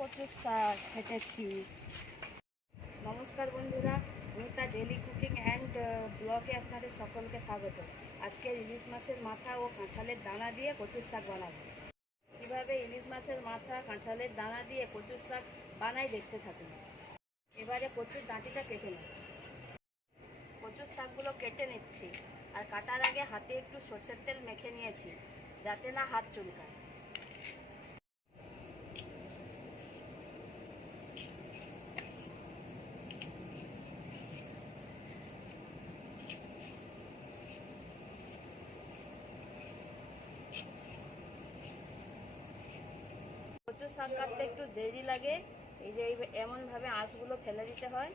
কচুর শাক নমস্কার বন্ধুরা মিতা ডেলি কুকিং অ্যান্ড ব্লগে আপনাদের সকলকে স্বাগত। আজকে ইলিশ মাছের মাথা ও কাঁঠালের দানা দিয়ে কচুর শাক বানাবো। কীভাবে ইলিশ মাছের মাথা, কাঁঠালের দানা দিয়ে কচুর শাক বানাই দেখতে থাকুন। এবারে কচুর দাঁটিটা কেটে নেব। কচুর শাকগুলো কেটে নিচ্ছি। আর কাটার আগে হাতে একটু সর্ষের তেল মেখে নিয়েছি, যাতে না হাত চুলকায়। শাক কাটতে একটু দেরি লাগে। এই যে এই- এমনভাবে আঁশগুলো ফেলে দিতে হয়।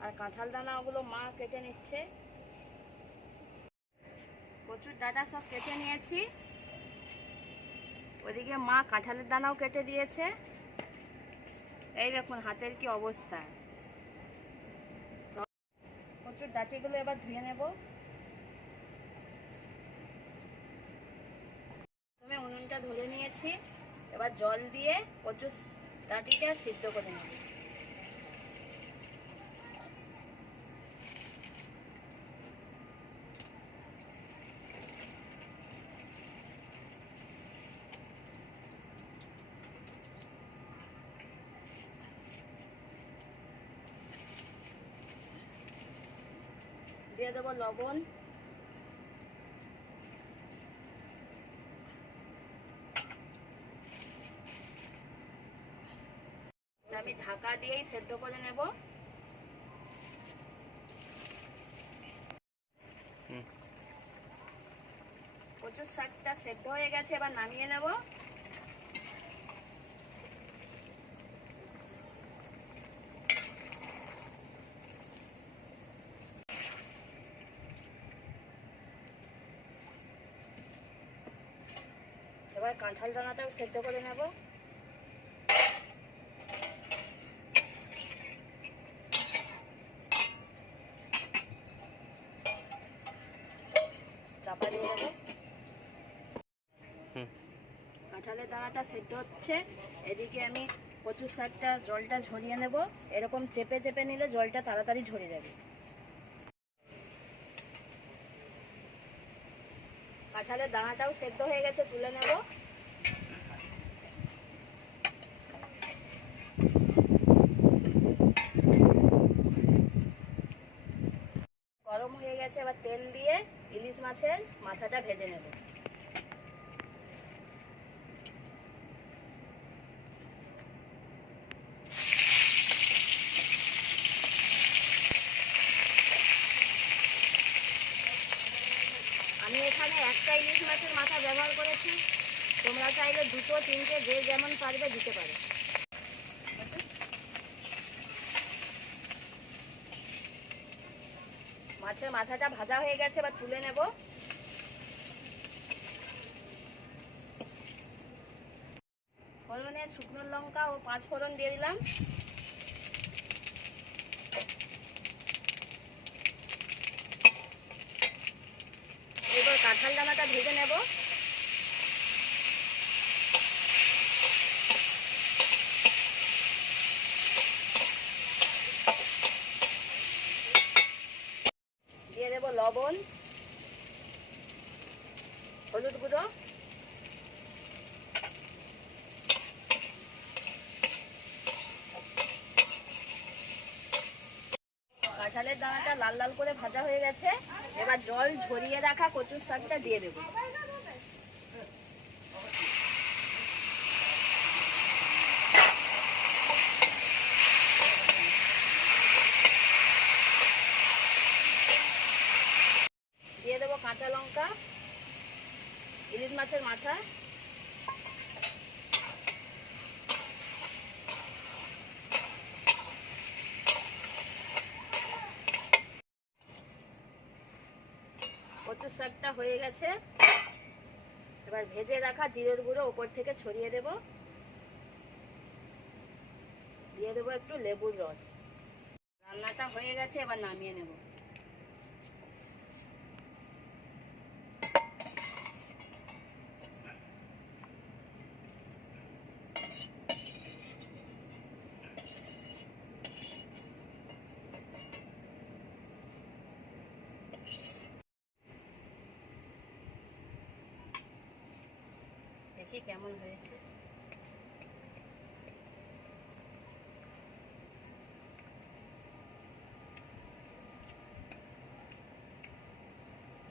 আর কাঁঠাল দানা ওগুলো মা কেটে নিচ্ছে। কচুর ডাটা সব কেটে নিয়েছি। ওদিকে মা কাঁঠালের দানাও কেটে দিয়েছে। এই দেখুন হাতের কি অবস্থা। কচুর ডাটিগুলো এবার ধুয়ে নেব। প্রথমে উনুনটা ধরে নিয়েছি। এবার জল দিয়ে কচু ডাঁটিটা সিদ্ধ করে নেব। দিয়ে দেবো লবণ। আমি ঢাকা দিয়েই সেদ্ধ করে নেব। কচুর শাকটা সেদ্ধ হয়ে গেছে এবার নামিয়ে নেব। এবার কাঁঠাল দানাটাও সেদ্ধ করে নেব চাপা দিয়ে দেবো দানাটা সেদ্ধ হচ্ছে। এদিকে আমি কচুর শাকটা, জলটা ঝরিয়ে নেব। এরকম চেপে চেপে নিলে জলটা তাড়াতাড়ি ঝরে যাবে। কাঁঠালের দানাটাও সেদ্ধ হয়ে গেছে, তুলে নেব। গরম হয়ে গেছে, এবার তেল দিয়ে ইলিশ মাছের মাথাটা ভেজে নেব আমি এখানে একটা ইলিশ মাছের মাথা ব্যবহার করেছি। তোমরা চাইলে দুটো, তিনটে, যে যেমন পারবে দিতে পারো। মাছের মাথাটা ভাজা হয়ে গেছে, এবার তুলে নেব। ফোড়নে শুকনো লঙ্কা ও পাঁচ ফোড়ন দিয়ে দিলাম এবার দানাটা ভেজে নেব। দিয়ে দেব লবণ হলুদ গুঁড়ো। কাঁঠালের দানাটা লাল লাল করে ভাজা হয়ে গেছে। এবার জল ঝরিয়ে রাখা কচুর শাকটা দিয়ে দেবো। দিয়ে দেবো কাঁচা লঙ্কা, ইলিশ মাছের মাথা কচুর শাকটা হয়ে গেছে। এবার ভেজে রাখা জিরের গুঁড়ো ওপর থেকে ছড়িয়ে দেব। দিয়ে দেবো একটু লেবুর রস। রান্নাটা হয়ে গেছে, এবার নামিয়ে নেব। দেখি কেমন হয়েছে?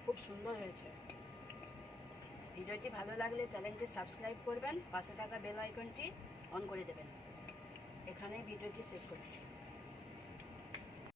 খুব সুন্দর হয়েছে। ভিডিওটি ভালো লাগলে চ্যানেলটি সাবস্ক্রাইব করবেন, পাশে থাকা বেল আইকনটি অন করে দেবেন। এখানেই ভিডিওটি শেষ করছি।